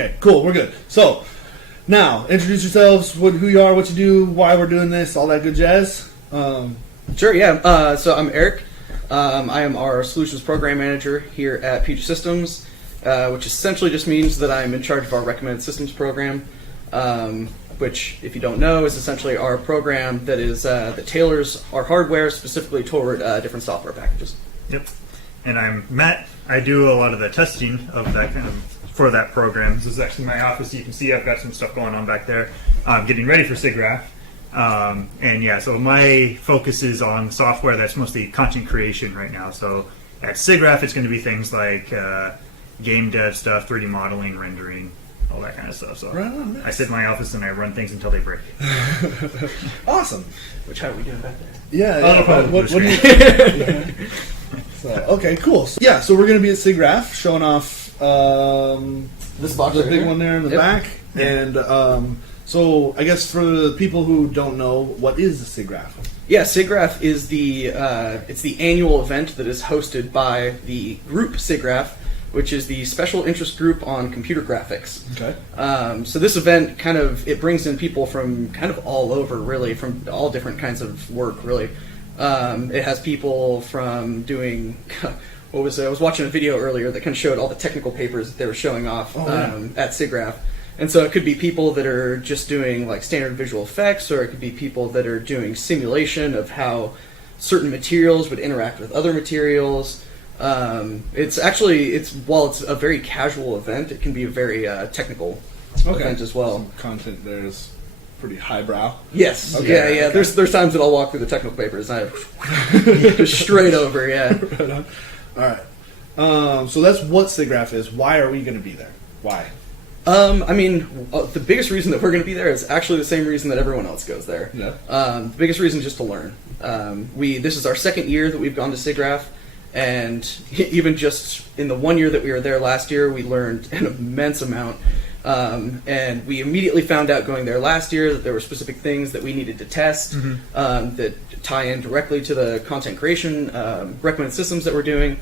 Okay, cool. We're good. So, now, introduce yourselves, who you are, what you do, why we're doing this, all that good jazz. Sure, yeah. So I'm Eric. I am our Solutions Program Manager here at Future Systems, which essentially just means that I'm in charge of our Recommended Systems program, which, if you don't know, is essentially our program that tailors our hardware specifically toward different software packages. Yep. And I'm Matt. I do a lot of the testing of that for that program. This is actually my office. You can see I've got some stuff going on back there. I'm getting ready for Siggraph. And yeah, so my focus is on software that's mostly content creation right now. So at Siggraph, it's going to be things like game dev stuff, 3D modeling, rendering, all that kind of stuff. So right on, nice. I sit in my office and I run things until they break. Awesome. Which, how are we doing back there? Yeah. What do you So, okay, cool. So we're going to be at Siggraph, showing off This box the right big here? one there in the Yep. back. And so I guess for the people who don't know, what is Siggraph? Yeah, Siggraph is it's the annual event that is hosted by the group Siggraph, which is the special interest group on computer graphics. Okay. So this event it brings in people from kind of all over, really, from all different kinds of work, really. It has people from doing, I was watching a video earlier that kind of showed all the technical papers that they were showing off at Siggraph. And so it could be people that are just doing like standard visual effects, or it could be people that are doing simulation of how certain materials would interact with other materials. While it's a very casual event, it can be a very technical event as well. Some content there is pretty highbrow. Yes. Okay. Yeah. There's times that I'll walk through the technical papers and just straight over. Yeah. Right on. All right. So that's what Siggraph is. Why are we going to be there? Why? The biggest reason that we're going to be there is actually the same reason that everyone else goes there. Yeah. The biggest reason is just to learn. This is our second year that we've gone to Siggraph, and even just in the 1 year that we were there last year, we learned an immense amount. And we immediately found out going there last year that there were specific things that we needed to test that tie in directly to the content creation recommended systems that we're doing.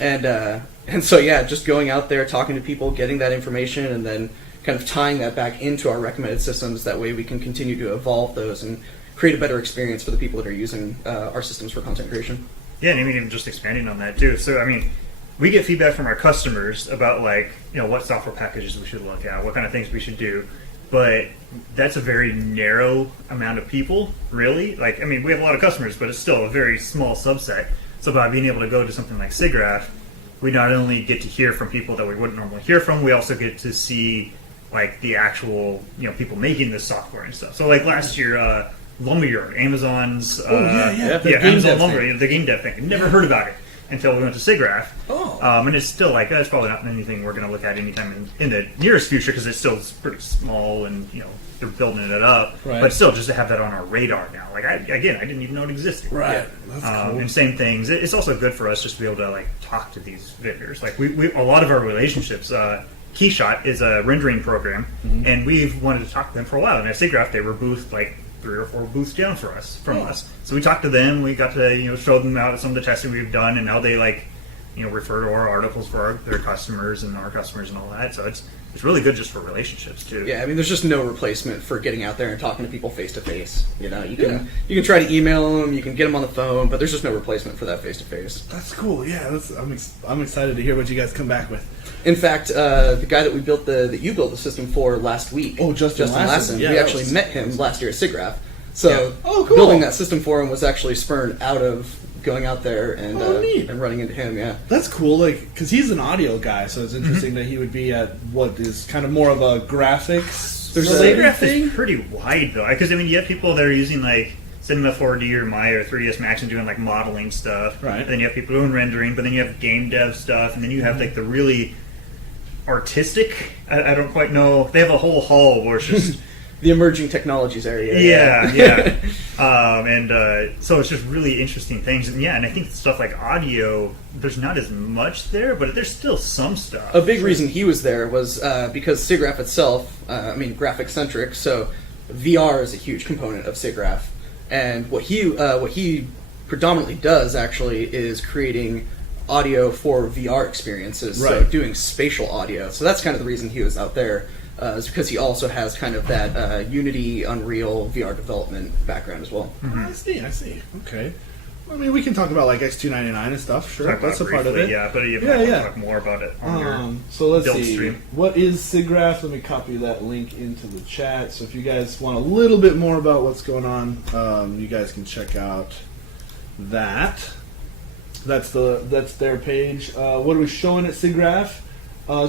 And so, just going out there, talking to people, getting that information, and then kind of tying that back into our recommended systems. That way we can continue to evolve those and create a better experience for the people that are using our systems for content creation. Yeah, and I mean, even just expanding on that too. So, I mean, we get feedback from our customers about what software packages we should look at, what kind of things we should do. But that's a very narrow amount of people, really. We have a lot of customers, but it's still a very small subset. So by being able to go to something like Siggraph, we not only get to hear from people that we wouldn't normally hear from, we also get to see the actual people making this software and stuff. So last year, Lumberyard, Amazon's Amazon Lumberyard, the game dev thing. Never heard about it until we went to Siggraph. And it's still it's probably not anything we're going to look at anytime in the nearest future, because it's still pretty small and they're building it up. Right. But still, just to have that on our radar now. I didn't even know it existed. Right. That's cool. And same things. It's also good for us just to be able to talk to these vendors. We a lot of our relationships. Keyshot is a rendering program, and we've wanted to talk to them for a while. And at Siggraph, they were booth 3 or 4 booths down from us. So we talked to them. We got to show them out some of the testing we've done, and now they refer to our articles for their customers and our customers and all that. So it's really good just for relationships too. Yeah, I mean, there's just no replacement for getting out there and talking to people face to face. You can try to email them, you can get them on the phone, but there's just no replacement for that face to face. That's cool. Yeah, I'm excited to hear what you guys come back with. In fact, the guy that you built the system for last week, Justin Lassen. we actually met him last year at Siggraph. So cool. Building that system for him was actually spurned out of going out there and running into him. Yeah, that's cool. Because he's an audio guy, so it's interesting that he would be at what is kind of more of a graphics. Siggraph is pretty wide though, because you have people that are using Cinema 4D or Maya or 3ds Max and doing modeling stuff. Right. And then you have people doing rendering, but then you have game dev stuff, and then you have the really artistic. I don't quite know. They have a whole hall where it's just the emerging technologies area. Yeah. So it's just really interesting things. And I think stuff like audio, there's not as much there, but there's still some stuff. A big reason he was there was because Siggraph itself, graphic centric, so VR is a huge component of Siggraph. And what he predominantly does actually is creating audio for VR experiences, so Right. doing spatial audio. So that's kind of the reason he was out there, is because he also has kind of that Unity, Unreal VR development background as well. I see. Okay. I mean, we can talk about like X299 and stuff. Sure, Talk about that's a it part of briefly, it. Yeah, but you Yeah, might want yeah. to talk more about it on your So let's build see. stream. What is Siggraph? Let me copy that link into the chat. So if you guys want a little bit more about what's going on, you guys can check out that. That's their page. What are we showing at Siggraph?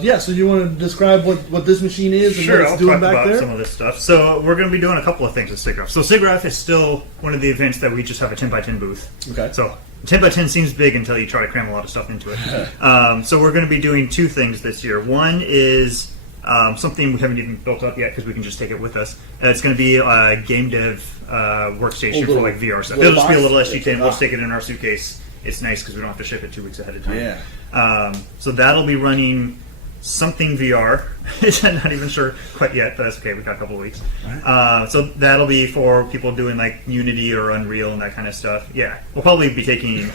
Yeah. So you want to describe what this machine is and Sure, what it's I'll doing talk back about there? some of this stuff. So we're going to be doing a couple of things at Siggraph. So Siggraph is still one of the events that we just have a 10x10 booth. Okay. So 10x10 seems big until you try to cram a lot of stuff into it. So we're going to be doing two things this year. One is something we haven't even built up yet because we can just take it with us. It's going to be a game dev workstation for little- like VR stuff. little It'll just be a little box? SG10. We'll Ah. stick it in our suitcase. It's nice because we don't have to ship it 2 weeks ahead of time. Yeah. So that'll be running something VR. I'm not even sure quite yet, but that's okay. We've got a couple of weeks. So that'll be for people doing like Unity or Unreal and that kind of stuff. Yeah, we'll probably be taking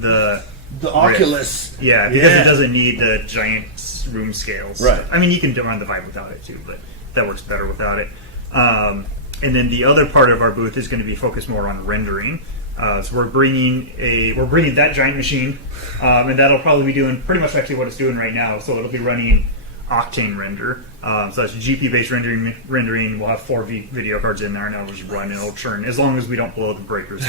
the The Oculus. Yeah, because it doesn't need the giant room scales. Right. I mean, you can run the Vive without it too, but that works better without it. And then the other part of our booth is going to be focused more on rendering. So we're bringing that giant machine, and that'll probably be doing pretty much actually what it's doing right now. So it'll be running Octane render. So that's GPU-based rendering. We'll have 4 video cards in there, and it'll just run and it'll churn as long as we don't blow the breakers.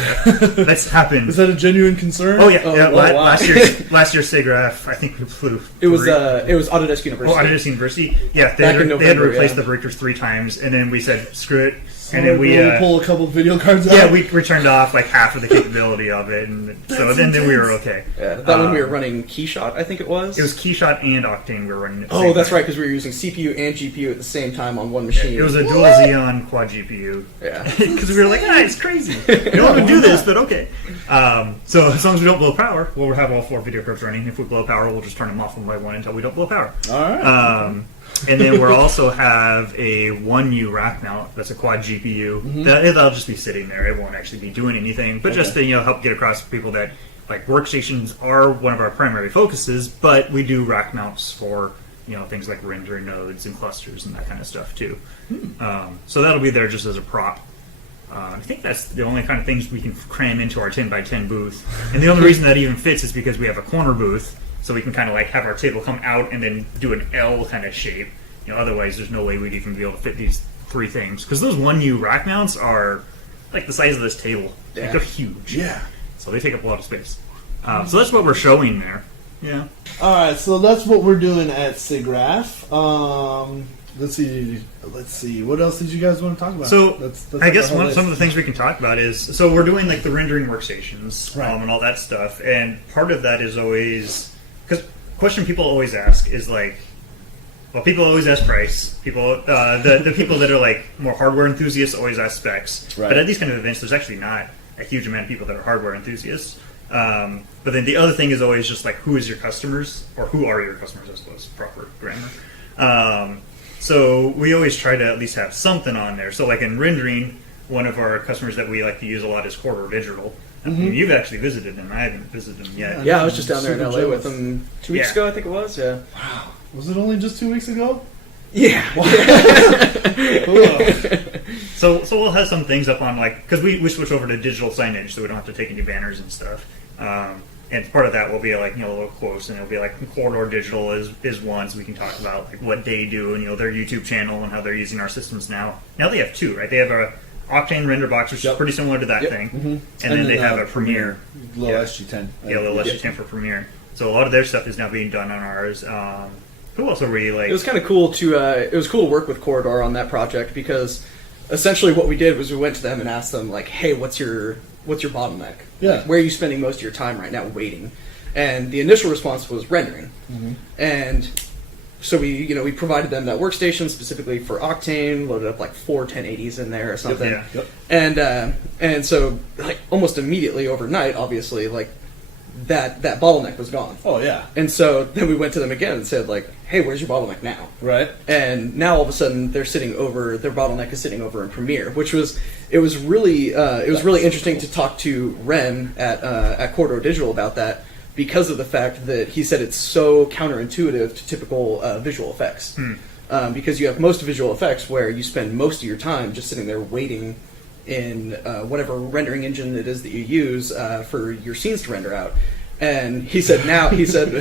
That's happened. Is that a genuine concern? Oh yeah, Oh, yeah. wow. Last year's Siggraph, I think we flew. It was 3. Autodesk University. Oh, Autodesk University. Yeah, they Back had in to November, replace yeah. the breakers 3 times, and then we said screw it, So and then we we'll pull a couple video cards out. yeah we turned off like half of the capability of it, and so then we were okay. Yeah, that one we were running Keyshot, I think it was. It was Keyshot and Octane we were running. At the Oh, same that's time. right, because we were using CPU and GPU at the same time on one machine. It was a dual Xeon quad GPU. Yeah. Because we were like, it's crazy. We don't want to do this, but okay. So as long as we don't blow power, we'll have all 4 video cards running. If we blow power, we'll just turn them off one by one until we don't blow power. All right. And then we'll also have a 1U rack mount. That's a quad GPU. Mm-hmm. That'll just be sitting there. It won't actually be doing anything, but just to help get across to people that like workstations are one of our primary focuses, but we do rack mounts for things like render nodes and clusters and that kind of stuff too. So that'll be there just as a prop. I think that's the only kind of things we can cram into our 10x10 booth. And the only reason that even fits is because we have a corner booth, so we can kind of like have our table come out and then do an L kind of shape. Otherwise there's no way we'd even be able to fit these 3 things. Because those 1U rack mounts are like the size of this table. Yeah. Like, they're huge. Yeah. So they take up a lot of space. So that's what we're showing there. Yeah. All right, so that's what we're doing at Siggraph. Let's see. What else did you guys want to talk about? So That's I guess our whole some of the list. things we can talk about is so we're doing like the rendering workstations Right. and all that stuff, and part of that is always because question people always ask is like, well, people always ask price. People the people that are like more hardware enthusiasts always ask specs. Right. But at these kind of events, there's actually not a huge amount of people that are hardware enthusiasts. But then the other thing is always just like who is your customers or who are your customers, I suppose, proper grammar. So we always try to at least have something on there. So like in rendering, one of our customers that we like to use a lot is Corridor Digital. I mean, you've actually visited them. I haven't visited them yet. Yeah, I was just down there in Super LA with jealous. them 2 weeks Yeah. ago, I think it was. Yeah. Was it only just 2 weeks ago? Yeah. So we'll have some things up on like because we switch over to digital signage, so we don't have to take any banners and stuff. And part of that will be like little quotes, and it'll be like Corridor Digital is one, so we can talk about like what they do and their YouTube channel and how they're using our systems now. Now they have 2, right? They have a Octane render box, which is pretty similar to that Yep. thing, Mm-hmm. and then they have a Premiere. Little Yeah. SG10. Yeah, the SG10 for Premiere. So a lot of their stuff is now being done on ours. Who else are we like? It was kind of cool to work with Corridor on that project because essentially what we did was we went to them and asked them like, hey, what's your bottleneck? Yeah. Like, where are you spending most of your time right now waiting? And the initial response was rendering. And so we provided them that workstation specifically for Octane, loaded up like 4 1080s in there or something. Yeah. Yep. And so like almost immediately overnight, obviously, like that bottleneck was gone. Oh yeah. And so then we went to them again and said like, hey, where's your bottleneck now? Right. And now all of a sudden their bottleneck is sitting over in Premiere, which was really interesting to talk to Ren at Corridor Digital about that because of the fact that he said it's so counterintuitive to typical visual effects. Because you have most visual effects where you spend most of your time just sitting there waiting in whatever rendering engine it is that you use for your scenes to render out. And he said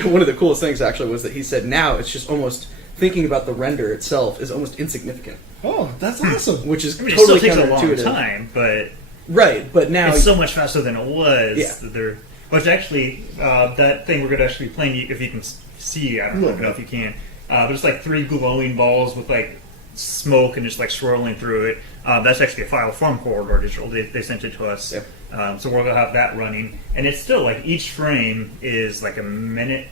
one of the coolest things actually was that he said now it's just almost thinking about the render itself is almost insignificant. Oh, that's awesome. Which is I mean, totally it still takes a long counterintuitive. time, but Right, but now it's so much faster than it was. Yeah. Which actually, that thing we're going to actually be playing, if you can see, I don't know if you can, but it's like 3 glowing balls with like smoke and just like swirling through it. That's actually a file from Corridor Digital. They sent it to us. Yep. So we're going to have that running. And it's still like each frame is like a minute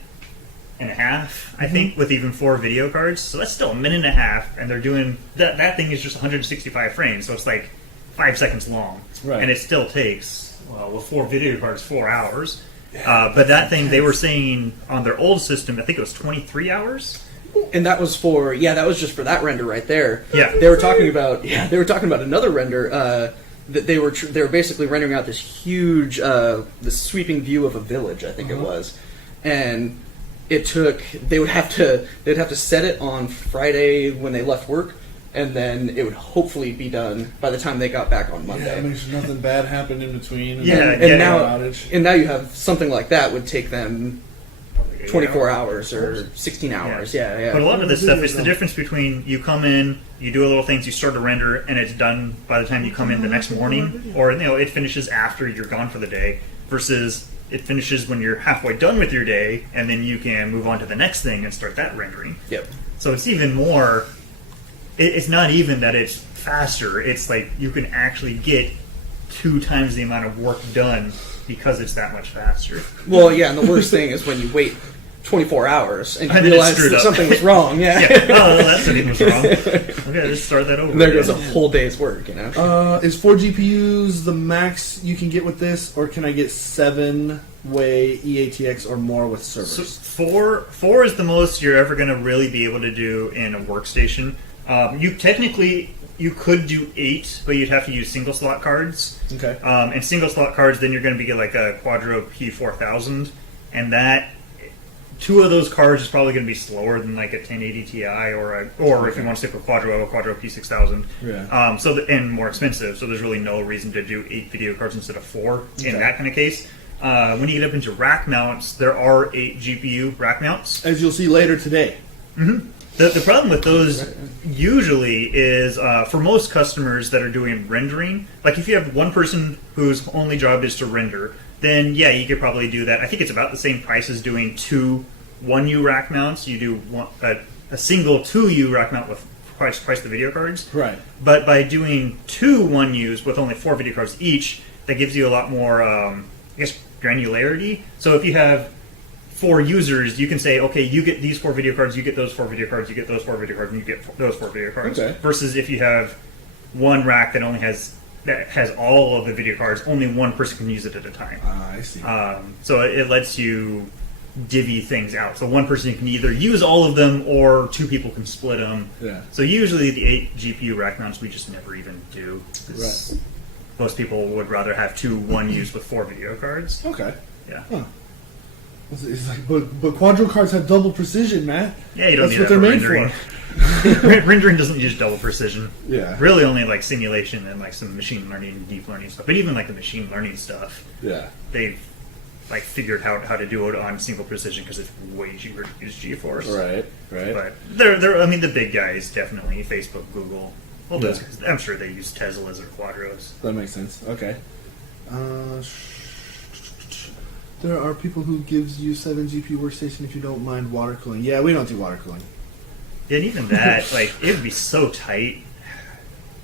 and a half, I think, with even 4 video cards. So that's still a minute and a half. And they're doing, that thing is just 165 frames. So it's like 5 seconds long. Right. And it still takes, well, with 4 video cards, 4 hours. But that thing, they were saying on their old system, I think it was 23 hours. And that was that was just for that render right there. Yeah. They were talking about another render that they were basically rendering out this huge this sweeping view of a village, I think it was. And it took they'd have to set it on Friday when they left work, and then it would hopefully be done by the time they got back on Monday. Yeah, make sure nothing bad happened in between. And now you have something like that would take them 24 hours or 16 hours. Yeah. But a lot of this stuff is the difference between you come in, you do a little things, you start to render, and it's done by the time you come in the next morning, or it finishes after you're gone for the day, versus it finishes when you're halfway done with your day, and then you can move on to the next thing and start that rendering. Yep. So it's even more. It's not even that it's faster. It's like you can actually get 2 times the amount of work done because it's that much faster. Well, yeah, and the worst thing is when you wait 24 hours and you And then realize it's screwed that up. something was wrong. Yeah. Oh, that's something was wrong. Okay, let's start that over. And there goes a again. whole day's work, Is 4 GPUs the max you can get with this, or can I get 7-way EATX or more with servers? So four is the most you're ever going to really be able to do in a workstation. You could do 8, but you'd have to use single slot cards. Okay. And single slot cards, then you're going to be like a Quadro P4000, and that 2 of those cards is probably going to be slower than like a 1080 Ti or if you want to stick with Quadro, a Quadro P6000. Yeah. And more expensive. So there's really no reason to do 8 video cards instead of 4 in that kind of case. When you get up into rack mounts, there are 8 GPU rack mounts. As you'll see later today. Mm-hmm. The problem with those usually is for most customers that are doing rendering, like if you have one person whose only job is to render, then yeah, you could probably do that. I think it's about the same price as doing 2 1U rack mounts. You do a single 2U rack mount with price the video cards. Right. But by doing 2 1Us with only 4 video cards each, that gives you a lot more, granularity. So if you have 4 users, you can say, okay, you get these 4 video cards, you get those 4 video cards, you get those 4 video cards, and you get those 4 video cards. Okay. Versus if you have one rack that has all of the video cards, only one person can use it at a time. I see. So it lets you divvy things out. So one person can either use all of them, or 2 people can split them. Yeah. So usually the 8 GPU rack mounts we just never even do. 'Cause Right. most people would rather have 2 1Us with 4 video cards. Okay. Yeah. Huh. It's like, but Quadro cards have double precision, Matt. Yeah, you don't That's need what that they're for made rendering. Rendering doesn't use double precision. Yeah. Really only like simulation and like some machine learning, deep learning stuff. But even like the machine learning stuff, Yeah. they've like figured out how to do it on single precision because it's way cheaper to use GeForce. Right. But they're I mean the big guys definitely Facebook, Google, all those Yeah. guys. I'm sure they use Teslas or Quadros. That makes sense. Okay. There are people who gives you 7 GPU workstation if you don't mind water cooling. Yeah, we don't do water cooling. And even that, like, it would be so tight.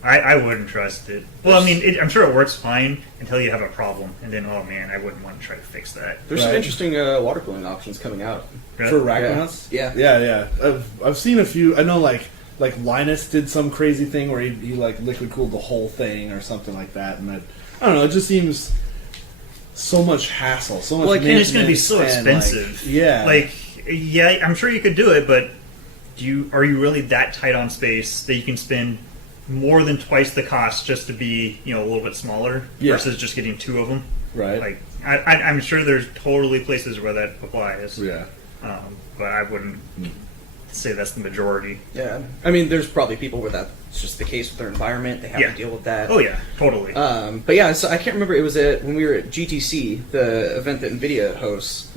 I wouldn't trust it. Well, I mean, I'm sure it works fine until you have a problem, and then, oh man, I wouldn't want to try to fix that. There's some Right. interesting water cooling options coming out. Really? For rack Yeah. mounts? Yeah. Yeah. I've seen a few. I know like Linus did some crazy thing where he like liquid cooled the whole thing or something like that, and I don't know. It just seems so much hassle, so much. Well, and it's going to be maintenance so and, expensive. yeah, I'm sure you could do it, but are you really that tight on space that you can spend more than twice the cost just to be, a little bit smaller Yeah. versus just getting 2 of them? Right. Like I'm sure there's totally places where that applies. Yeah. But I wouldn't say that's the majority. Yeah, I mean, there's probably people where that's just the case with their environment. They have Yeah. to deal with that. Oh yeah, totally. But yeah, so I can't remember. It was when we were at GTC, the event that NVIDIA hosts.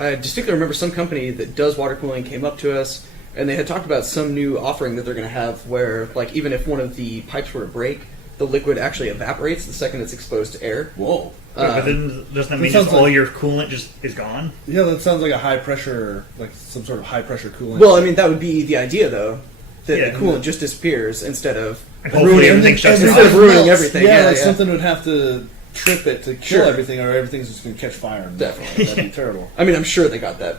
I distinctly remember some company that does water cooling came up to us, and they had talked about some new offering that they're going to have where, like, even if one of the pipes were to break, the liquid actually evaporates the second it's exposed to air. Whoa. But then doesn't that mean sounds just all like- your coolant just is gone? Yeah, that sounds like a high pressure, like some sort of high pressure coolant. Well, I mean, that would be the idea, though, that Yeah. the coolant just disappears instead of And hopefully everything shuts instead off. of ruining everything. Yeah, Yeah, like yeah. something would have to trip it to kill Sure. everything, or everything's just going to catch fire. And Definitely. That'd be terrible. I mean, I'm sure they got that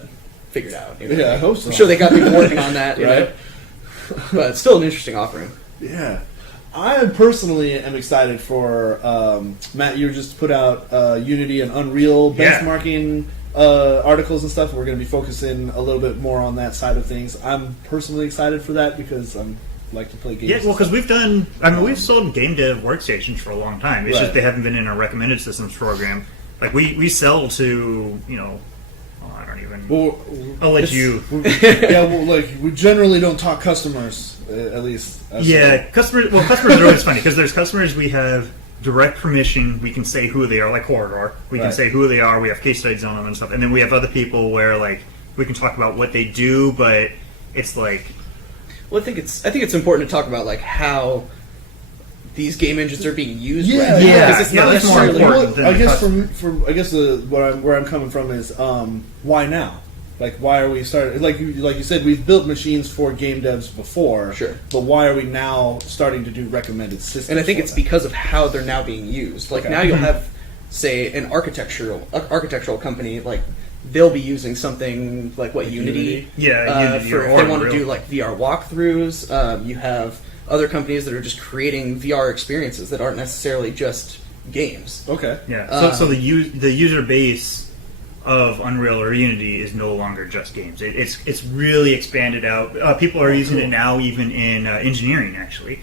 figured out. You know? Yeah, I hope so. I'm sure they got people working on that, you Right. know? But it's still an interesting offering. Yeah. I personally am excited for, Matt, you just put out Unity and Unreal Yeah. benchmarking articles and stuff. We're going to be focusing a little bit more on that side of things. I'm personally excited for that because I like to play games. Yeah, well, and because stuff. we've sold game dev workstations for a long time. It's Right. just they haven't been in our recommended systems program. Like we sell to, I don't even. Well, I'll let it's- you. Yeah, well, like, we generally don't talk customers, at least. Yeah, customers are always funny because there's customers we have direct permission. We can say who they are, like Corridor. We can Right. say who they are. We have case studies on them and stuff. And then we have other people where like we can talk about what they do, but it's like Well, I think it's important to talk about like how these game engines are being used Yeah, right now, yeah, because it's yeah, not that's more necessarily. important. Well, than I the guess custom. I guess where I'm coming from is why now? Like, why are we starting? Like you said, we've built machines for game devs before. Sure. But why are we now starting to do recommended systems? And I think for it's that? because of how they're now being used. Like Okay. now you'll have, say, an architectural company, like they'll be using something like what Unity, Yeah, Unity for or if they want to Unreal. do like VR walkthroughs. You have other companies that are just creating VR experiences that aren't necessarily just games. Okay. Yeah. So the user base of Unreal or Unity is no longer just games. It's really expanded out. People are using it now even in engineering actually.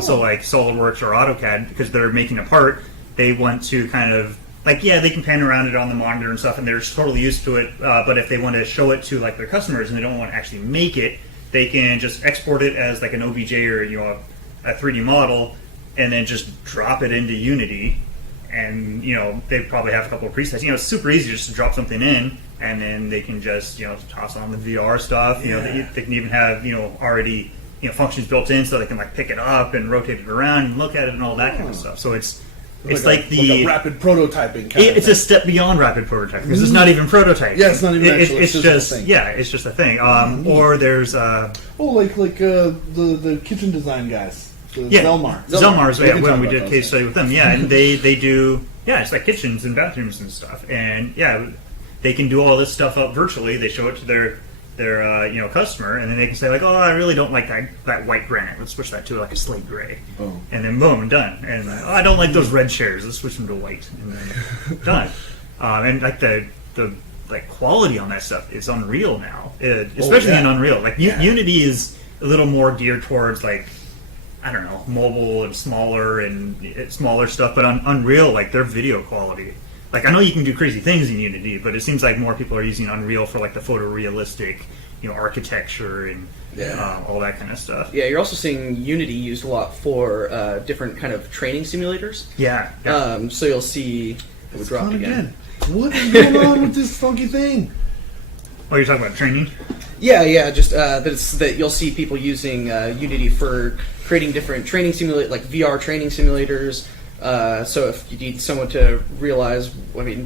So like SolidWorks or AutoCAD, because they're making a part, they want to kind of like, yeah, they can pan around it on the monitor and stuff, and they're just totally used to it. But if they want to show it to like their customers and they don't want to actually make it, they can just export it as like an OBJ or a 3D model, and then just drop it into Unity. And they probably have a couple of presets. It's super easy just to drop something in, and then they can just toss on the VR stuff. They can even have already functions built in, so they can like pick it up and rotate it around and look at it and all that kind of stuff. So it's like a rapid prototyping kind of it's thing. a step beyond rapid prototyping because it's not even prototyping. Yeah, it's not even actual It's physical just thing. it's just a thing. Or there's like the kitchen design guys. The Zelmar. Zelmar's, We yeah, can when talk we about did a those case guys. study with them. Yeah, and they do, it's like kitchens and bathrooms and stuff. And yeah, they can do all this stuff up virtually. They show it to their customer, and then they can say like, oh, I really don't like that white granite. Let's switch that to like a slate gray. Oh. And then boom, done. And oh, I don't like those red chairs. Let's switch them to white. And then done. And like the like quality on that stuff is unreal now, especially in Unreal. Like Unity is a little more geared towards like, I don't know, mobile and smaller stuff, but on Unreal, like their video quality. Like I know you can do crazy things in Unity, but it seems like more people are using Unreal for like the photorealistic, architecture and all that kind of stuff. Yeah, you're also seeing Unity used a lot for different kind of training simulators. Yeah. So you'll see it would It's drop gone again. What is going on with this funky thing? Oh, you're talking about training? Yeah, just that you'll see people using Unity for creating different training like VR training simulators. So if you need someone to realize,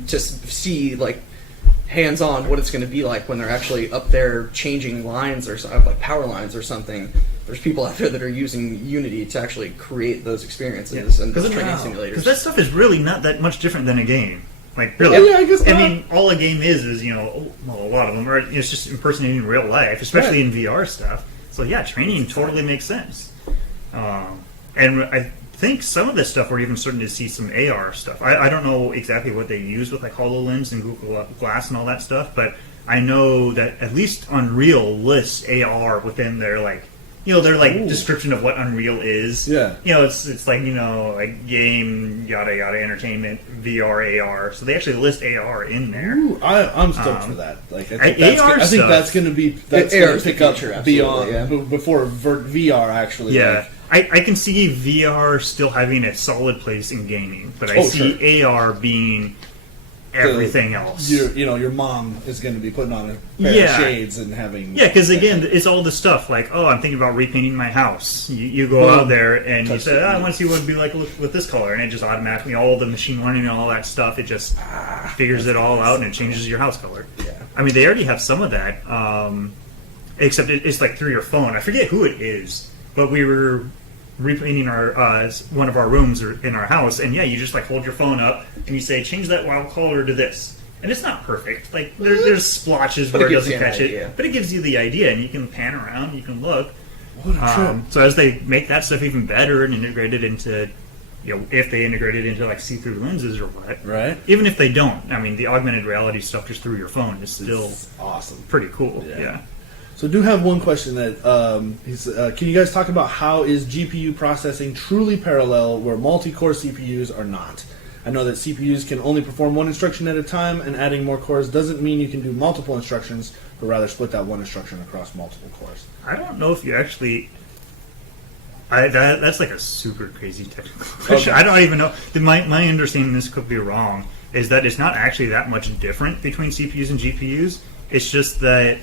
just see like hands-on what it's going to be like when they're actually up there changing lines or like power lines or something. There's people out there that are using Unity to actually create those experiences and training simulators. Because that stuff is really not that much different than a game. Like really, Yeah, I guess not. mean, all a game is a lot of them are. It's just impersonating real life, especially in VR stuff. So yeah, training totally makes sense. And I think some of this stuff we're even starting to see some AR stuff. I don't know exactly what they use with like HoloLens and Google Glass and all that stuff, but I know that at least Unreal lists AR within their like They're like Ooh. description of what Unreal is. Yeah. It's like, like game, yada, yada, entertainment, VR, AR. So they actually list AR in there. Ooh, I'm stoked for that. Like, I AR think that's going to be AR going is to the pick up future, beyond absolutely, before VR actually. Yeah. Like, I can see VR still having a solid place in gaming, but I Oh, see AR being everything else. your mom is going to be putting on a pair Yeah. of shades and having. Yeah, because again, it's all the stuff like, oh, I'm thinking about repainting my house. You go out there and you Touch say, it. I want to see what it'd be like with this color, and it just automatically, all the machine learning and all that stuff, it just figures it all out and it changes your house color. Yeah. I mean, they already have some of that, except it's like through your phone. I forget who it is, but we were repainting one of our rooms in our house, and yeah, you just like hold your phone up and you say, change that wild color to this. And it's not perfect. Like there's splotches But where it it gives doesn't you an catch idea. it, but it gives you the idea, and you can pan around, you can look. What a trip. So as they make that stuff even better and integrate it into, if they integrate it into like see-through lenses or what, Right. even if they don't, I mean, the augmented reality stuff just through your phone is still It's awesome. pretty cool. Yeah. Yeah. So I do have one question that can you guys talk about how is GPU processing truly parallel where multi-core CPUs are not? I know that CPUs can only perform one instruction at a time, and adding more cores doesn't mean you can do multiple instructions, but rather split that one instruction across multiple cores. I don't know if you actually. That's like a super crazy technical question. Okay. I don't even know. My understanding, this could be wrong, is that it's not actually that much different between CPUs and GPUs. It's just that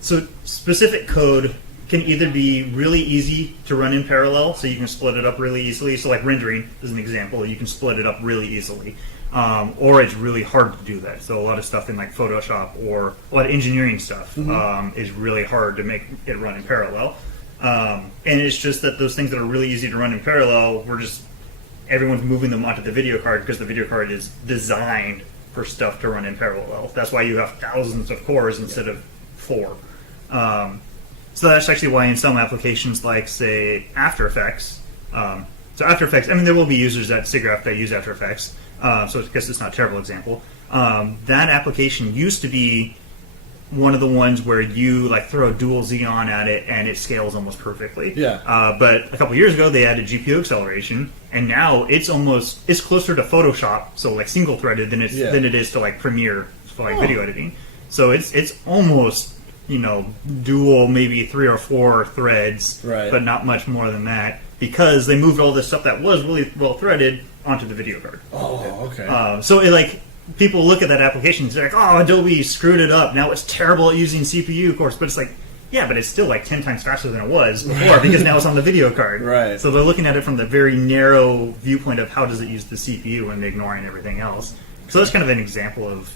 so specific code can either be really easy to run in parallel, so you can split it up really easily. So like rendering is an example, you can split it up really easily. Or it's really hard to do that. So a lot of stuff in like Photoshop or a lot of engineering stuff is really hard to make it run in parallel. And it's just that those things that are really easy to run in parallel, everyone's moving them onto the video card because the video card is designed for stuff to run in parallel. That's why you have thousands of cores instead of 4. So that's actually why in some applications like, say, After Effects, so After Effects, I mean, there will be users at Siggraph that use After Effects, so I guess it's not a terrible example. That application used to be one of the ones where you like throw a dual Xeon at it and it scales almost perfectly. Yeah. But a couple years ago they added GPU acceleration, and now it's closer to Photoshop, so like single threaded than it is to like Premiere for like video editing. So it's almost dual, maybe 3 or 4 threads, Right. but not much more than that, because they moved all this stuff that was really well threaded onto the video card. Oh, okay. So people look at that application and say like, oh, Adobe screwed it up. Now it's terrible at using CPU, of course. But it's like, yeah, but it's still like 10 times faster than it was before because now it's on the video card. Right. So they're looking at it from the very narrow viewpoint of how does it use the CPU and ignoring everything else. So that's kind of an example of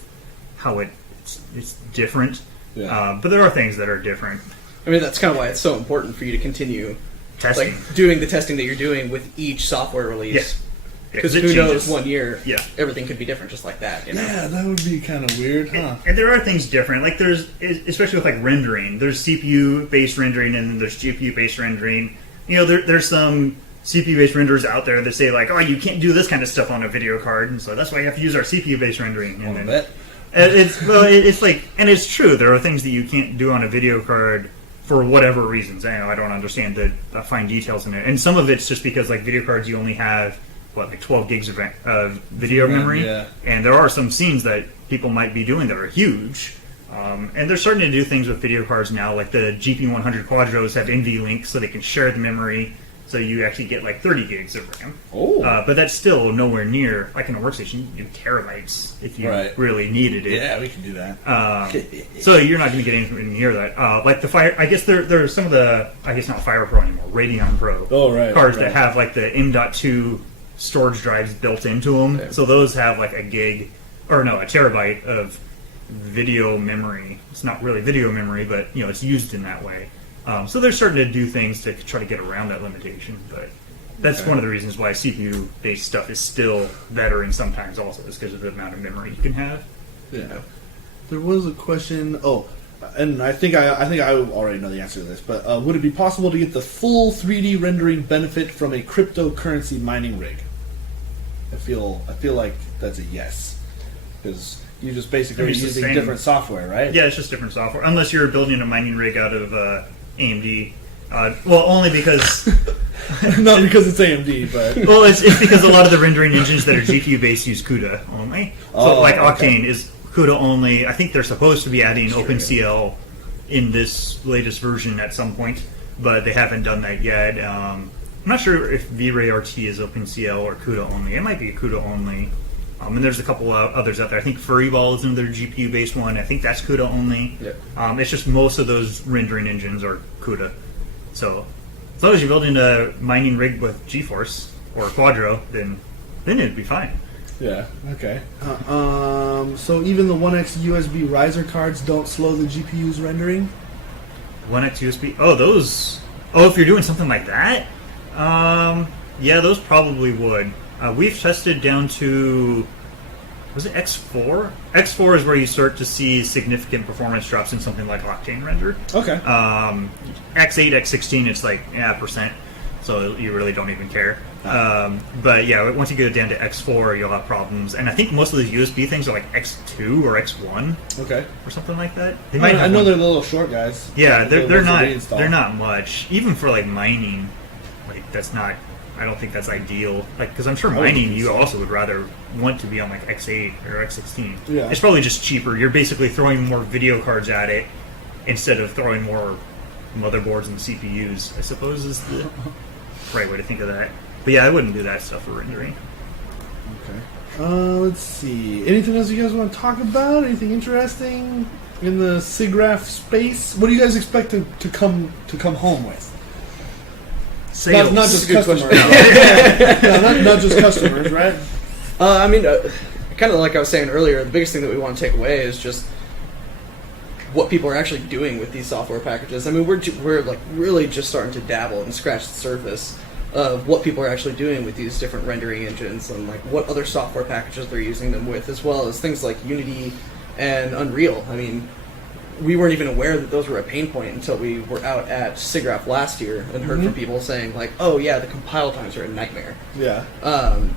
how it's different. Yeah. But there are things that are different. I mean, that's kind of why it's so important for you to continue Testing. doing the testing that you're doing with each software release. Yes. Because it who knows, changes. 1 year, Yeah. everything could be different just like that. Yeah, that would be kind of weird, huh? And there are things different. Like there's, especially with like rendering, there's CPU-based rendering and then there's GPU-based rendering. There's some CPU-based renderers out there that say like, oh, you can't do this kind of stuff on a video card, and so that's why you have to use our CPU-based rendering. I bet. It's like, and it's true. There are things that you can't do on a video card for whatever reasons. I don't understand the fine details in it, and some of it's just because like video cards, you only have like 12 gigs of video memory, yeah. and there are some scenes that people might be doing that are huge. And they're starting to do things with video cards now, like the GP100 Quadros have NVLink, so they can share the memory. So you actually get like 30 gigs of RAM. Oh. But that's still nowhere near, like in a workstation, you can do terabytes if you Right. really needed it. Yeah, we can do that. So you're not going to get anything near that. Like the Fire, I guess there's some of the, I guess not Fire Pro anymore, Radeon Pro cards that have like the M.2 storage drives built into them. Okay. So those have like a terabyte of video memory. It's not really video memory, but it's used in that way. So they're starting to do things to try to get around that limitation, but that's one of the reasons why CPU-based stuff is still better, and sometimes also is because of the amount of memory you can have. Yeah. There was a question. Oh, and I think I already know the answer to this. But would it be possible to get the full 3D rendering benefit from a cryptocurrency mining rig? I feel like that's a yes, because you just basically are It's the using same. different software, right? Yeah, it's just different software. Unless you're building a mining rig out of AMD. Well, only because Not because it's AMD, but well, it's because a lot of the rendering engines that are GPU based use CUDA only. So like Octane is CUDA only. I think they're supposed to be adding OpenCL in this latest version at some point, but they haven't done that yet. I'm not sure if V-Ray RT is OpenCL or CUDA only. It might be CUDA only. And there's a couple of others out there. I think FurryBall is another GPU-based one. I think that's CUDA only. Yep. It's just most of those rendering engines are CUDA. So as long as you're building a mining rig with GeForce or Quadro, then it'd be fine. yeah, okay. So even the 1X USB riser cards don't slow the GPU's rendering? 1X USB. Oh, those. Oh, if you're doing something like that, yeah, those probably would. We've tested down to, was it X4? X4 is where you start to see significant performance drops in something like Octane render. Okay. X8, X16, it's like percent, so you really don't even care. But yeah, once you get it down to X4, you'll have problems. And I think most of these USB things are like X2 or X1 okay. or something like that. They might I have know one. they're the little short guys. Yeah, The they're ones that not. we install. They're not much. Even for like mining, like that's not. I don't think that's ideal. Like, because I'm sure mining, you also would rather want to be on like X8 or X16. Yeah. It's probably just cheaper. You're basically throwing more video cards at it instead of throwing more motherboards and CPUs, I suppose is the right way to think of that. But yeah, I wouldn't do that stuff for rendering. Okay. Let's see. Anything else you guys want to talk about? Anything interesting in the Siggraph space? What do you guys expect to come home with? Sales. Not just That's a good customers. No, not just customers, right? I mean, kind of like I was saying earlier, the biggest thing that we want to take away is just what people are actually doing with these software packages. I mean, we're like really just starting to dabble and scratch the surface of what people are actually doing with these different rendering engines and like what other software packages they're using them with, as well as things like Unity and Unreal. I mean, we weren't even aware that those were a pain point until we were out at Siggraph last year and heard from people saying like, oh yeah, the compile times are a nightmare. Yeah.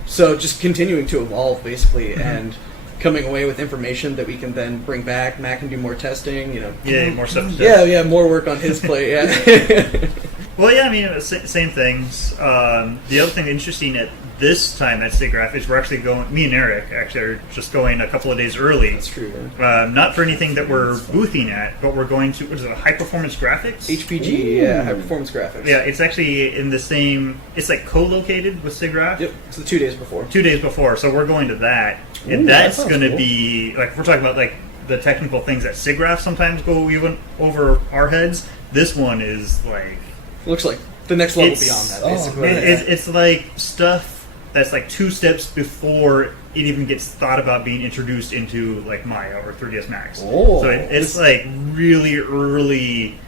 So just continuing to evolve basically and coming away with information that we can then bring back. Matt can do more testing, you know. Yeah, more stuff to test. Yeah, more work on his plate, yeah. Well, yeah, I mean, same things. The other thing interesting at this time at Siggraph is we're actually going, me and Eric actually are just going a couple of days early. That's true, man. Not for anything that we're boothing at, but we're going to, what is it, high performance graphics? HPG, yeah, high performance graphics. Yeah, it's actually in the same, it's like co-located with Siggraph. Yep, it's the 2 days before. 2 days before, so we're going to that. And Ooh, that that's sounds going to cool. be, like, we're talking about, like, the technical things that Siggraph sometimes go even over our heads. This one is, like... Looks like the next level It's- beyond that, oh, basically. It's like stuff that's like 2 steps before it even gets thought about being introduced into like Maya or 3ds Max. Oh. So it's like really early,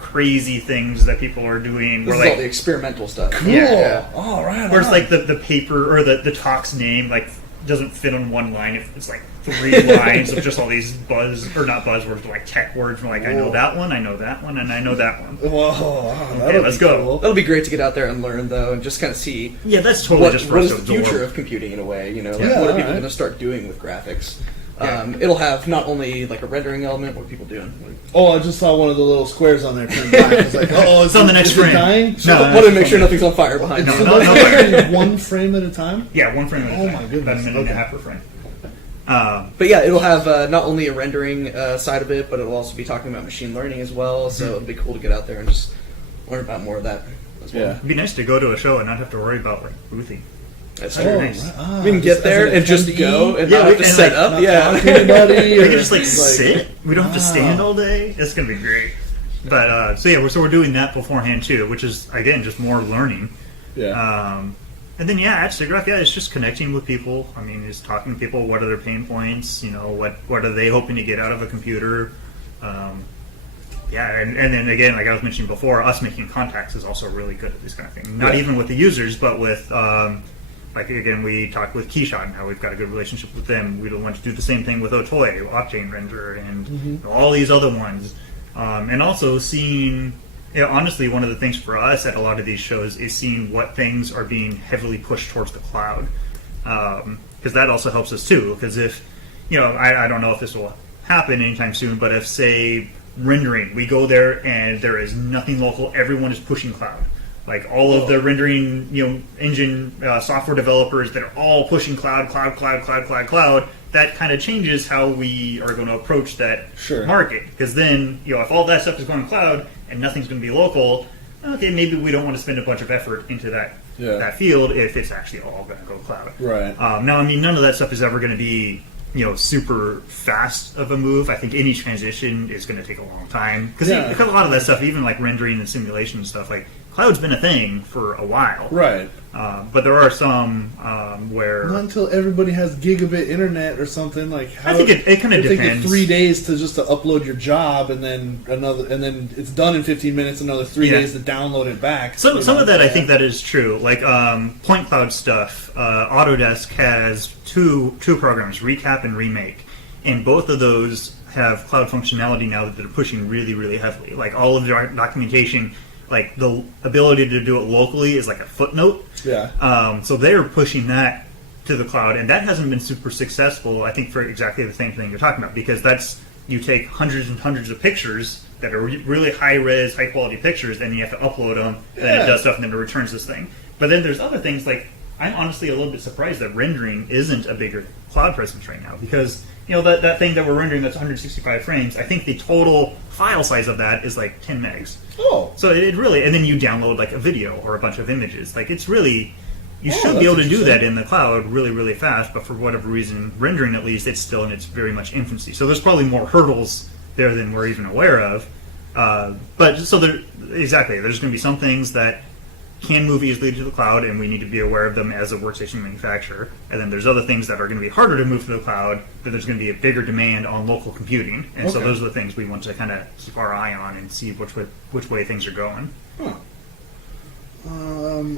crazy things that people are doing. This Where is like all the experimental stuff. Cool. Yeah. Oh, right. where it's on. like the paper or the talk's name like doesn't fit on one line. If it's like 3 lines of just all these buzz or not buzzwords, but like tech words. From like I know Whoa. that one, I know that one, and I know that one. Whoa. Okay, that'll let's be go. cool. That'll be great to get out there and learn, though, and just kind of see Yeah, that's totally what just for what us is to the future absorb. of computing in a way. You know, like, Yeah, what are people alright. going to start doing with graphics? Yeah. It'll have not only like a rendering element. What are people doing? Oh, I just saw one of the little squares on there turn black. I was like, oh, It's on the next is it frame. dying? No, Want to make sure nothing's on fire behind No, you. no, no. It's one frame at a time? Yeah, 1 frame at a Oh time. my goodness, About a minute and a okay. half per frame. But yeah, it'll have not only a rendering side of it, but it'll also be talking about machine learning as well. So it'll be cool to get out there and just learn about more of that as well. Yeah. It'd be nice to go to a show and not have to worry about like boothing. That's Oh, true. nice. right. Ah, We can get there and just go and Yeah, not we have to can, set like, up. not Yeah. talk to anybody. We or, can just like sit. We don't have to stand all day. It's gonna be great. But so yeah, we're doing that beforehand too, which is again just more learning. Yeah. And then at Siggraph, it's just connecting with people. I mean, it's talking to people. What are their pain points? You know, what are they hoping to get out of a computer? And then again, like I was mentioning before, us making contacts is also really good at this kind of thing. Not Yeah. even with the users, but with like again, we talked with Keyshot and how we've got a good relationship with them. We don't want to do the same thing with Otoy, Octane Render, and you know, all these other ones. And also seeing, honestly, one of the things for us at a lot of these shows is seeing what things are being heavily pushed towards the cloud. Because that also helps us too. Because if, I don't know if this will happen anytime soon, but if, say, rendering. We go there and there is nothing local. Everyone is pushing cloud. Like all of the rendering, engine software developers that are all pushing cloud. That kind of changes how we are going to approach that market. Because then, if all that stuff is going cloud and nothing's going to be local, okay, maybe we don't want to spend a bunch of effort into that field if it's actually all going to go cloud. Right. Now, I mean, none of that stuff is ever going to be super fast of a move. I think any transition is going to take a long time because a lot of that stuff, even like rendering and simulation and stuff, like cloud's been a thing for a while. Right. But there are some where not until everybody has gigabit internet or something. Like how, I think it kind of depends. Take 3 days to upload your job, and then it's done in 15 minutes. Another 3 days to download it back. Some of that I think that is true. Like point cloud stuff. Autodesk has two programs, Recap and Remake, and both of those have cloud functionality now that they're pushing really, really heavily. Like all of their documentation. Like the ability to do it locally is like a footnote. Yeah. So they're pushing that to the cloud, and that hasn't been super successful. I think for exactly the same thing you're talking about, because you take hundreds and hundreds of pictures that are really high res, high quality pictures, and you have to upload them, and then it does stuff, and then it returns this thing. But then there's other things like I'm honestly a little bit surprised that rendering isn't a bigger cloud presence right now, because that thing that we're rendering that's 165 frames, I think the total file size of that is like 10 megs. Oh. So it really, and then you download like a video or a bunch of images. Like it's really, you should be able to do that in the cloud really, really fast, but for whatever reason, rendering at least, it's still in its very much infancy. So there's probably more hurdles there than we're even aware of. But so there's going to be some things that can move easily to the cloud, and we need to be aware of them as a workstation manufacturer. And then there's other things that are going to be harder to move to the cloud, but there's going to be a bigger demand on local computing. And so those are the things we want to kind of keep our eye on and see which way things are going. Huh.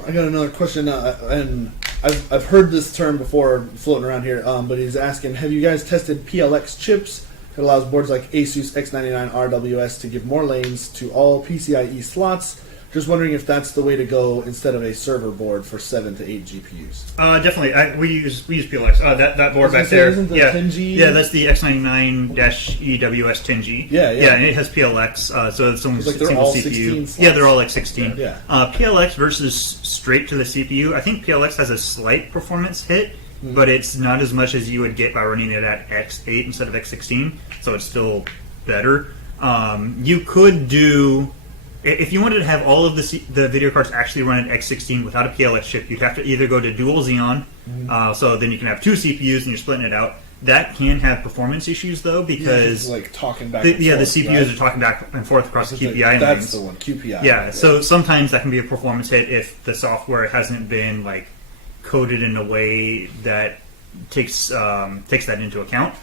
I got another question, and I've heard this term before floating around here, but he's asking, have you guys tested PLX chips? It allows boards like Asus X99 RWS to give more lanes to all PCIe slots. Just wondering if that's the way to go instead of a server board for 7 to 8 GPUs. Definitely. We use PLX. That board back there. Isn't the 10G? Yeah, that's the X99-EWS 10G. Yeah. And it has PLX, so it's almost like they're single all CPU. 16 slots. Yeah, they're all like 16. Yeah. PLX versus straight to the CPU. I think PLX has a slight performance hit, but it's not as much as you would get by running it at X8 instead of X16. So it's still better. You could do. If you wanted to have all of the video cards actually run at X16 without a PLX chip, you'd have to either go to dual Xeon, so then you can have two CPUs and you're splitting it out. That can have performance issues though, because like talking back. The CPUs are talking back and forth across the QPI lanes. That's the one, QPI. Yeah, right. So sometimes that can be a performance hit if the software hasn't been like coded in a way that takes that into account.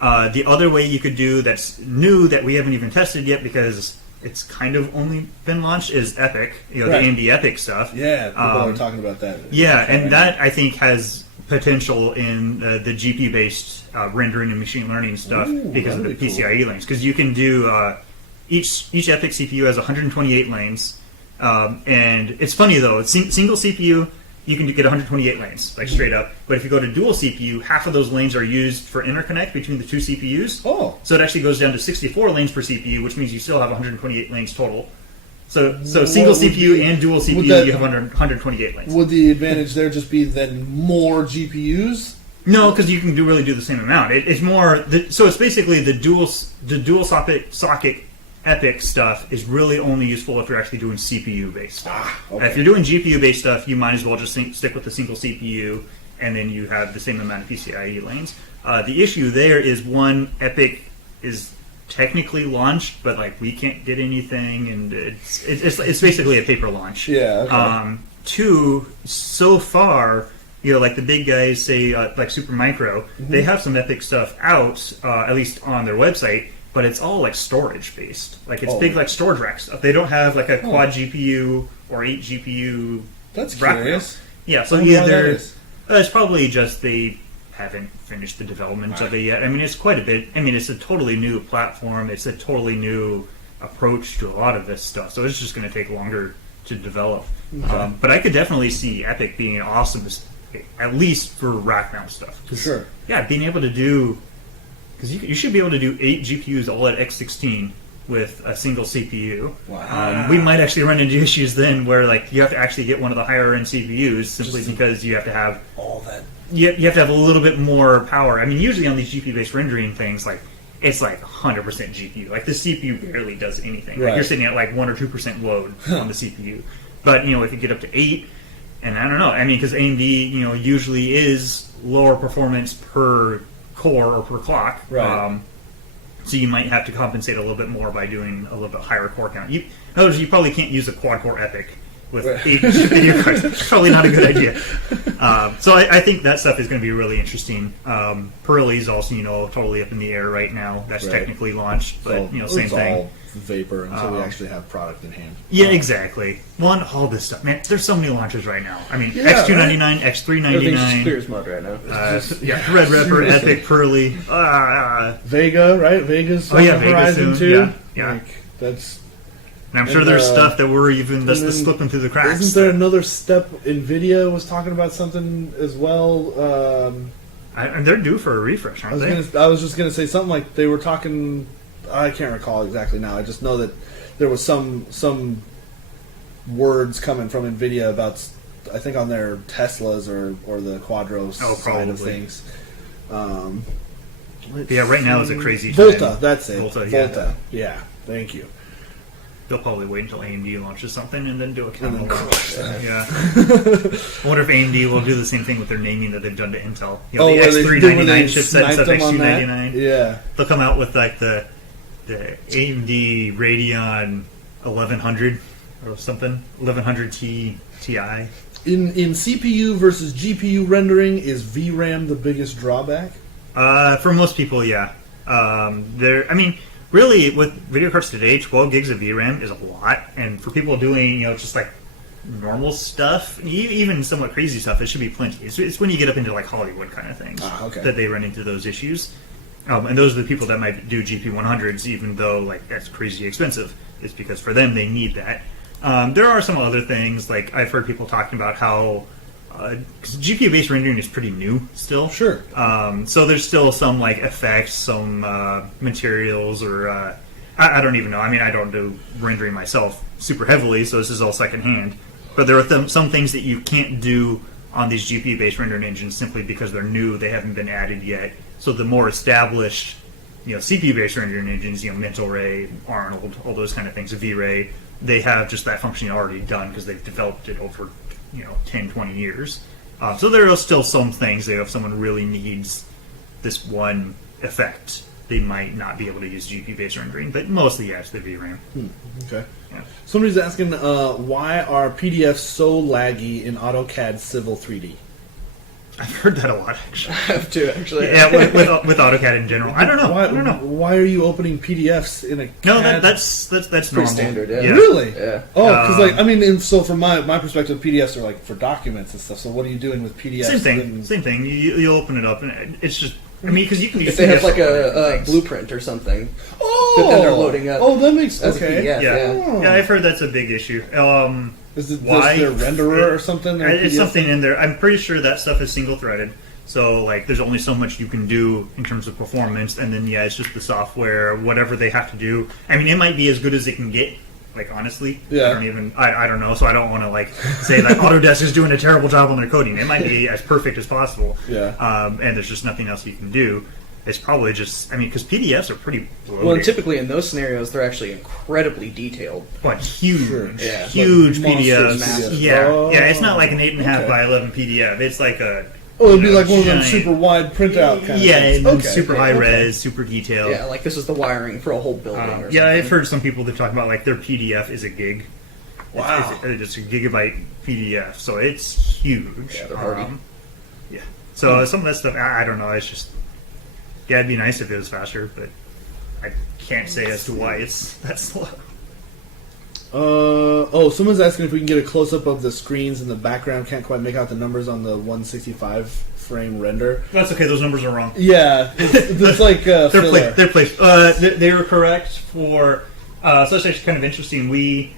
The other way you could do that's new that we haven't even tested yet because it's kind of only been launched is Epic, the AMD Epic stuff. Yeah, people are talking about that. Yeah, and that I think has potential in the GPU-based rendering and machine learning stuff because of the PCIe lanes. Because you can do each Epic CPU has 128 lanes, and it's funny though. Single CPU you can get 128 lanes, like straight up. But if you go to dual CPU, half of those lanes are used for interconnect between the two CPUs. Oh. So it actually goes down to 64 lanes per CPU, which means you still have 128 lanes total. So single CPU and dual CPU, you have 128 lanes. Would the advantage there just be then more GPUs? No, because you can really do the same amount. It's more. So it's basically the dual socket Epic stuff is really only useful if you're actually doing CPU-based stuff. If you're doing GPU-based stuff, you might as well just stick with the single CPU, and then you have the same amount of PCIe lanes. The issue there is, one, Epic is technically launched, but like we can't get anything, and it's basically a paper launch. Yeah. Okay. Two, so far, like the big guys say, like Supermicro, they have some Epic stuff out, at least on their website. But it's all like storage based. Like it's big like storage rack stuff. They don't have like a quad GPU or 8 GPU. That's curious. Yeah, so either it's probably just they haven't finished the development of it yet. I mean, it's quite a bit. I mean, it's a totally new platform. It's a totally new approach to a lot of this stuff. So it's just going to take longer to develop. Okay. But I could definitely see Epic being awesome, at least for rack mount stuff. Sure. Yeah, being able to do. Because you should be able to do 8 GPUs all at X16 with a single CPU. Wow. We might actually run into issues then where like you have to actually get one of the higher end CPUs simply because you have to have all that. You have to have a little bit more power. I mean, usually on these GPU based rendering things, like it's like 100% GPU. Like the CPU barely does anything. Like Right. you're sitting at like 1 or 2% load on the CPU. But if you get up to 8, and I don't know. I mean, because AMD usually is lower performance per core or per clock. Right. So you might have to compensate a little bit more by doing a little bit higher core count. In other words, you probably can't use a quad-core EPYC with 8 video cards. It's probably not a good idea. So I think that stuff is going to be really interesting. Pearly is also, totally up in the air right now. That's Right. technically launched, but, same it's thing. all vapor until we actually have product in hand. Yeah, exactly. All this stuff. Man, there's so many launches right now. I mean, Yeah, X299, Everything's just X399. clear as mud right now. Red Repper, EPYC, Pearly. Vega, right? Vega's on yeah, the Vega horizon soon. too. Yeah. Like, that's. And I'm sure And, there's stuff that that's then slipping through the cracks. Isn't there another step? Nvidia was talking about something as well. And they're due for a refresh, aren't they? I was just gonna say something like they were talking. I can't recall exactly now. I just know that there was some words coming from Nvidia about, I think, on their Teslas or the Quadros side of probably. things. Yeah, right now is a crazy Volta. time. That's it. Volta, Volta. Yeah. Thank you. They'll probably wait until AMD launches something and then do a And counter then launch. crush that. Yeah. I wonder if AMD will do the same thing with their naming that they've done to Intel. The where they X399 chipset sniped instead of them on that? X299. Yeah. They'll come out with like the AMD Radeon 1100 or something, 1100T Ti. In CPU versus GPU rendering, is VRAM the biggest drawback? For most people, yeah. Really, with video cards today, 12 gigs of VRAM is a lot, and for people doing, just like normal stuff, even somewhat crazy stuff, it should be plenty. It's when you get up into like Hollywood kind of things Okay. that they run into those issues. And those are the people that might do GP100s, even though like that's crazy expensive. It's because for them they need that. There are some other things, like I've heard people talking about how GPU-based rendering is pretty new still. Sure. So there's still some like effects, some materials, or I don't even know. I mean, I don't do rendering myself super heavily, so this is all secondhand. But there are some things that you can't do on these GPU-based rendering engines simply because they're new. They haven't been added yet. So the more established, CPU-based rendering engines, Mental Ray, Arnold, all those kind of things, V-Ray, they have just that function already done because they've developed it over 10, 20 years. So there are still some things that if someone really needs this one effect, they might not be able to use GPU-based rendering, but mostly, yes, the VRAM. Okay. Yeah. Somebody's asking, why are PDFs so laggy in AutoCAD Civil 3D? I've heard that a lot, actually. I have to, actually. Yeah, with AutoCAD in general. I don't know. Why, I don't know. Why are you opening PDFs in a No, CAD? It's that's pretty normal. standard, yeah. Really? Yeah. Oh, because so from my perspective, PDFs are like for documents and stuff. So what are you doing with PDFs? Same thing. Same thing. You open it up, and it's just. Because you can use If they have PDFs like for a things. blueprint or something, Oh, but then they're loading up Oh, that makes as a okay. PDF. Yeah. Oh. Yeah, I've heard that's a big issue. Is it Why? just their renderer or something? Their It's PDF? something in there. I'm pretty sure that stuff is single-threaded. So, like, there's only so much you can do in terms of performance, and then, yeah, it's just the software, whatever they have to do. I mean, it might be as good as it can get, like, honestly. Yeah. I don't know, so I don't want to, like, say that Autodesk is doing a terrible job on their coding. It might be as perfect as possible. Yeah. And there's just nothing else you can do. It's probably just, because PDFs are pretty bloated. Well, and typically in those scenarios, they're actually incredibly detailed. But huge, Sure. Yeah. huge Like PDFs. monstrous PDFs. Yeah, Oh, yeah. It's not like an 8.5 okay. by 11 PDF. It's like a It'd be like one of them giant- super wide printout kind yeah, of things. and Okay. super high Okay. res, super detailed. Yeah, like this is the wiring for a whole building or something. Yeah, I've heard some people that talk about like their PDF is a gig. Wow. It's a gigabyte PDF, so it's huge. Yeah, they're hardy. Yeah. So some of that stuff, I don't know. It's just, yeah, it'd be nice if it was faster, but I can't say as to why it's that slow. Someone's asking if we can get a close up of the screens in the background. Can't quite make out the numbers on the 165 frame render. That's okay. Those numbers are wrong. Yeah, it's like They're filler. placed. They're correct for. So that's actually kind of interesting. We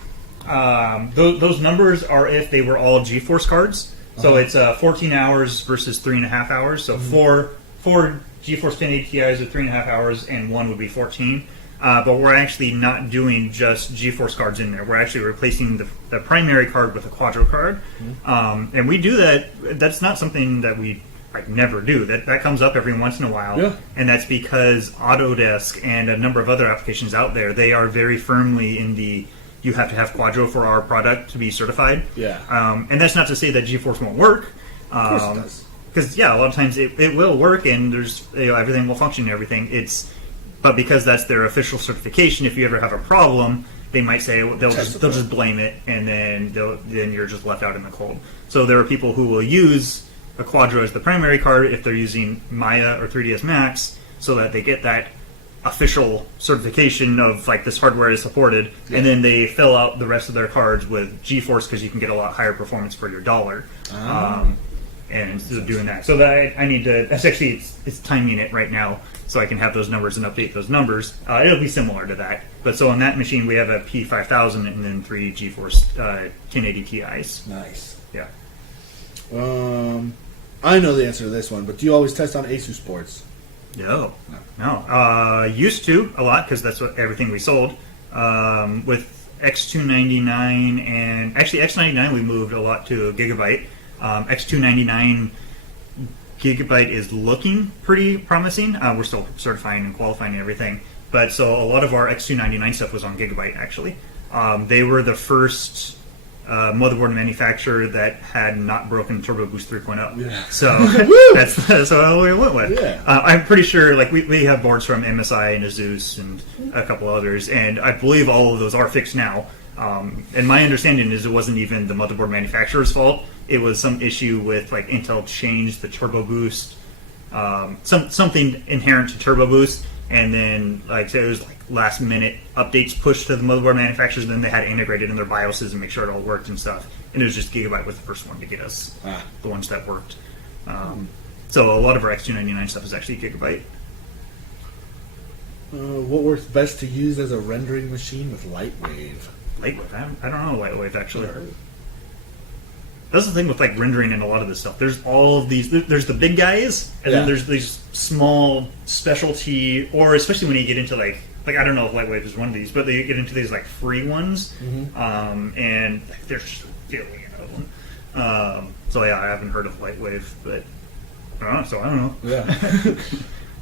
those numbers are if they were all GeForce cards. So it's 14 hours versus 3.5 hours. So four GeForce 1080 Ti's are 3.5 hours, and one would be 14. but we're actually not doing just GeForce cards in there. We're actually replacing the primary card with a Quadro card, and we do that. That's not something that we never do. That comes up every once in a while, and that's because Autodesk and a number of other applications out there, they are very firmly in the you have to have Quadro for our product to be certified. And that's not to say that GeForce won't work. Of course it does. Because a lot of times it will work and there's everything will function and everything. But because that's their official certification, if you ever have a problem, they might say they'll just blame it, and then you're just left out in the cold. So there are people who will use a Quadro as the primary card if they're using Maya or 3ds Max, so that they get that official certification of this hardware is supported, and then they fill out the rest of their cards with GeForce because you can get a lot higher performance for your dollar. And instead of doing that, so that I need to. That's actually it's timing it right now, so I can have those numbers and update those numbers. It'll be similar to that, but so on that machine we have a P5000 and then 3 GeForce 1080 Ti's. Nice. Yeah. I know the answer to this one, but do you always test on Asus boards? No. Used to a lot because that's what everything we sold. With X299 and actually X99 we moved a lot to Gigabyte. X299 Gigabyte is looking pretty promising. We're still certifying and qualifying and everything, but so a lot of our X299 stuff was on Gigabyte actually. They were the first motherboard manufacturer that had not broken Turbo Boost 3.0. Yeah. So that's what we went with. Yeah. I'm pretty sure we have boards from MSI and Asus and a couple others, and I believe all of those are fixed now. And my understanding is it wasn't even the motherboard manufacturer's fault. It was some issue with Intel changed the Turbo Boost, something inherent to Turbo Boost, and then it was last minute updates pushed to the motherboard manufacturers, and then they had to integrate it in their BIOSes and make sure it all worked and stuff. And it was just Gigabyte was the first one to get us the ones that worked. So a lot of our X299 stuff is actually Gigabyte. What works best to use as a rendering machine with Lightwave? Lightwave? I don't know Lightwave actually. That's the thing with rendering and a lot of this stuff. There's all of these. There's the big guys, and then there's these small specialty, or especially when you get into I don't know if Lightwave is one of these, but they get into these free ones, and there's just a billion of them. So I haven't heard of Lightwave, but so I don't know. Yeah.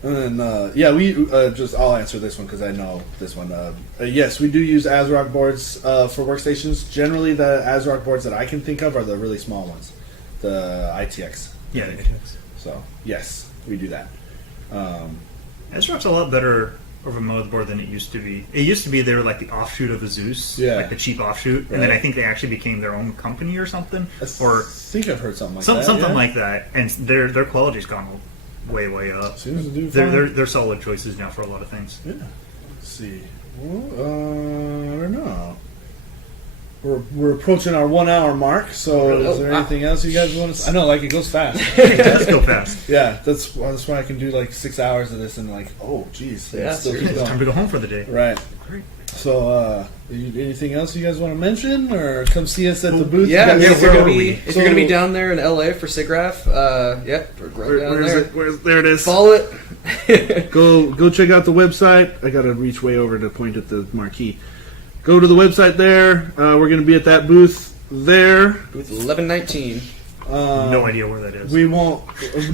And then, we I'll answer this one because I know this one. Yes, we do use ASRock boards for workstations. Generally, the ASRock boards that I can think of are the really small ones, the ITX. Yeah, the ITX. So, yes, we do that. ASRock's a lot better of a motherboard than it used to be. It used to be they were the offshoot of Asus, the cheap offshoot, and then I think they actually became their own company or something. I think I've heard something like that. Something like that, and their quality's gone way up. They're solid choices now for a lot of things. Yeah. Let's see. Well, I don't know. We're approaching our 1 hour mark, so is there anything else you guys want to? I know, it goes fast. It does go fast. Yeah, that's why I can do 6 hours of this and geez, it's time to go home for the day. Right. Great. So, anything else you guys want to mention, or come see us at the booth? Yeah, if you're gonna be down there in LA for Siggraph, there it is. Follow it. Go check out the website. I gotta reach way over to point at the marquee. Go to the website there. We're gonna be at that booth there. Booth 1119. No idea where that is. We won't.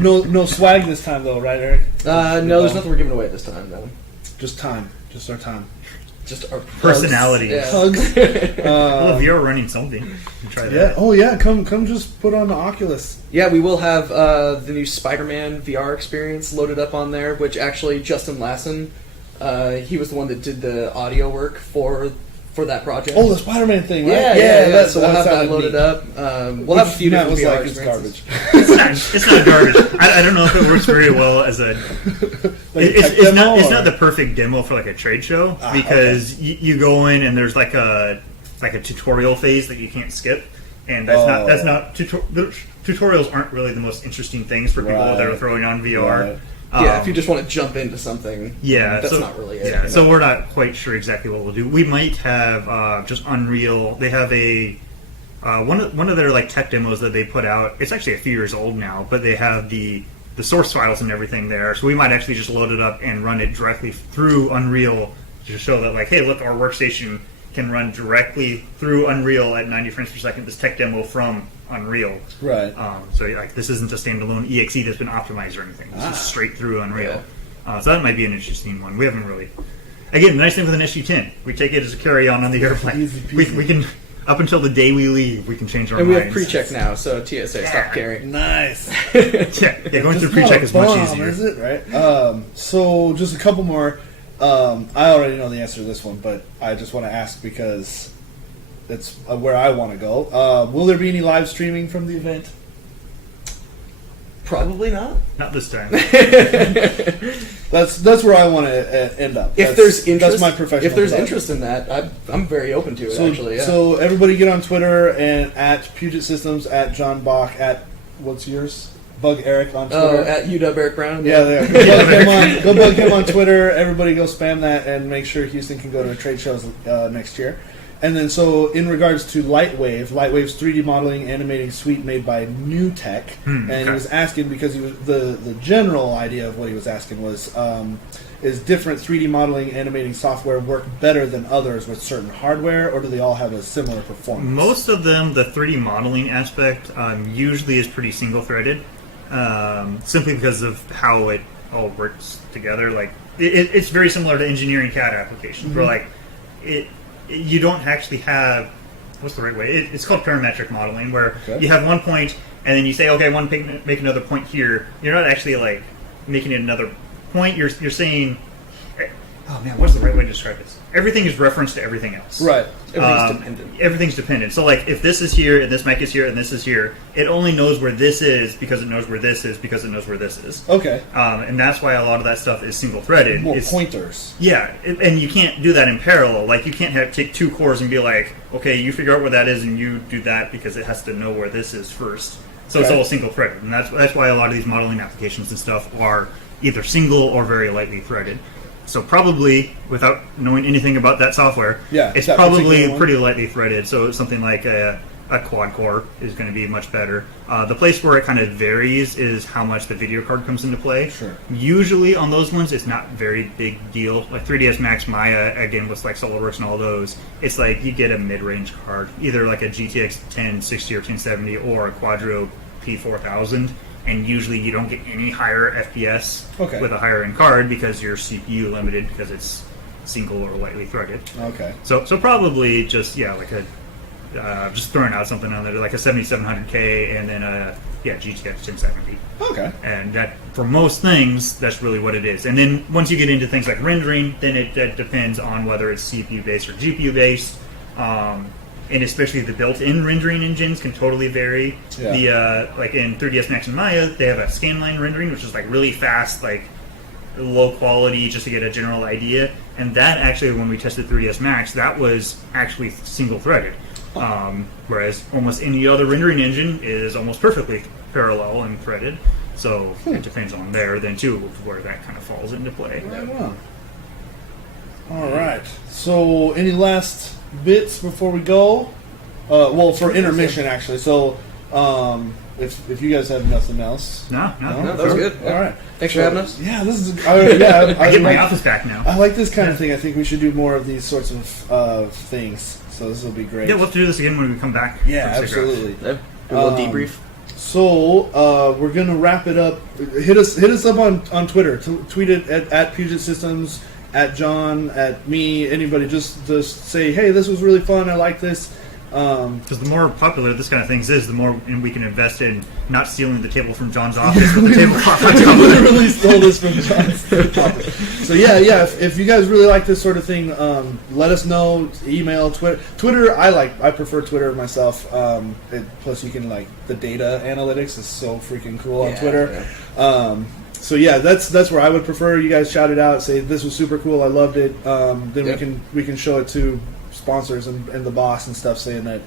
No swag this time though, right, Eric? No, there's nothing we're giving away this time. No. Just time. Just our time. Just our personality. Hugs. Well, if you're running something, you can try that. Yeah. Oh yeah. Come. Just put on the Oculus. Yeah, we will have the new Spider-Man VR experience loaded up on there. Which actually, Justin Lassen, he was the one that did the audio work for that project. Oh, the Spider-Man thing, right? Yeah. So we'll have that loaded up. We'll have a few different VR experiences. It's not garbage. I don't know if it works very well as a. It's not the perfect demo for a trade show because you go in and there's a tutorial phase that you can't skip, and that's not tutorials aren't really the most interesting things for people that are throwing on VR. Right. If you just want to jump into something, that's not really it. Yeah, so we're not quite sure exactly what we'll do. We might have just Unreal. They have a one of their tech demos that they put out. It's actually a few years old now, but they have the source files and everything there. So we might actually just load it up and run it directly through Unreal to show that, like, hey, look, our workstation can run directly through Unreal at 90 frames per second. This tech demo from Unreal. Right. So like, this isn't a standalone EXE that's been optimized or anything. This is straight through Unreal. So that might be an interesting one. We haven't really. Again, the nice thing with an SU-10, we take it as a carry-on the airplane. Easy We peasy. can, up until the day we leave, we can change our And minds. we have pre-check now, so TSA stop carrying. Nice. Yeah, going through pre-check is much easier. Is it right? So just a couple more. I already know the answer to this one, but I just want to ask because it's where I want to go. Will there be any live streaming from the event? Probably not. Not this time. That's where I want to end up. If there's interest, that's my professional. If there's development. interest in that, I'm very open to it. So, actually, yeah. so everybody get on Twitter and at Puget Systems, at John Bach, at what's yours? Bug Eric on Twitter. At UW Eric Brown. Yeah, there. Go bug him on Twitter. Everybody go spam that and make sure Houston can go to trade shows next year. And then, so in regards to Lightwave's 3D modeling animating suite made by New Tech, and he was asking because he was the general idea of what he was asking was is different 3D modeling animating software work better than others with certain hardware, or do they all have a similar performance? Most of them, the 3D modeling aspect usually is pretty single-threaded, simply because of how it all works together. Like it's very similar to engineering CAD applications, where like you don't actually have, what's the right way? It's called parametric modeling, where you have one point and then you say, okay, I want to make another point here. You're not actually like making it another point. You're saying, oh man, what's the right way to describe this? Everything is referenced to everything else. Right. Everything's dependent. Everything's dependent. So like, if this is here and this mic is here and this is here, it only knows where this is because it knows where this is because it knows where this is. Okay. And that's why a lot of that stuff is single-threaded. More It's- pointers. Yeah, and you can't do that in parallel. Like, you can't take two cores and be like, okay, you figure out where that is and you do that because it has to know where this is first. So it's Okay. all single-threaded, and that's why a lot of these modeling applications and stuff are either single or very lightly threaded. So probably, without knowing anything about that software, Yeah, it's that probably particular one. pretty lightly threaded. So something like a quad core is going to be much better. The place where it kind of varies is how much the video card comes into play. Sure. Usually on those ones, it's not very big deal. Like 3ds Max Maya, again, with like SolidWorks and all those, it's like you get a mid-range card, either like a GTX 1060 or 1070 or a Quadro P4000. And usually you don't get any higher FPS with a higher end card because you're CPU limited because it's single or lightly threaded. Okay. So probably just like a just throwing out something on there like a 7700K and then a GTX 1070. Okay. And that for most things that's really what it is. And then once you get into things like rendering, then it depends on whether it's CPU based or GPU based. And especially the built-in rendering engines can totally vary. Yeah. The like in 3ds Max and Maya, they have a scanline rendering, which is like really fast, like low quality, just to get a general idea. And that actually, when we tested 3ds Max, that was actually single-threaded. Whereas almost any other rendering engine is almost perfectly parallel and threaded. So it depends on there then too, where that kind of falls into play. Right on. All right. So, any last bits before we go? Well, for intermission, actually. So, if you guys have nothing else, No, that was good. All right. Thanks for having us. Yeah, this is. I I get my like- office back now. I like this kind of thing. I think we should do more of these sorts of things. So this will be great. Yeah, we'll have to do this again when we come back. Yeah, from Siggraph. absolutely. Yeah, do a little Um, debrief. So we're gonna wrap it up. Hit us up on Twitter. Tweet it at Puget Systems, at John, at me, anybody. Just say, hey, this was really fun. I like this. Because the more popular this kind of things is, the more we can invest in not stealing the table from John's office with the tablecloth on top of it. Literally stole this from John's office. So yeah. If you guys really like this sort of thing, let us know. Email, Twitter. I prefer Twitter myself. Plus, you can the data analytics is so freaking cool on Twitter. Yeah. So yeah, that's where I would prefer. You guys shout it out, say this was super cool, I loved it. Then we can show it to sponsors and the boss and stuff, saying that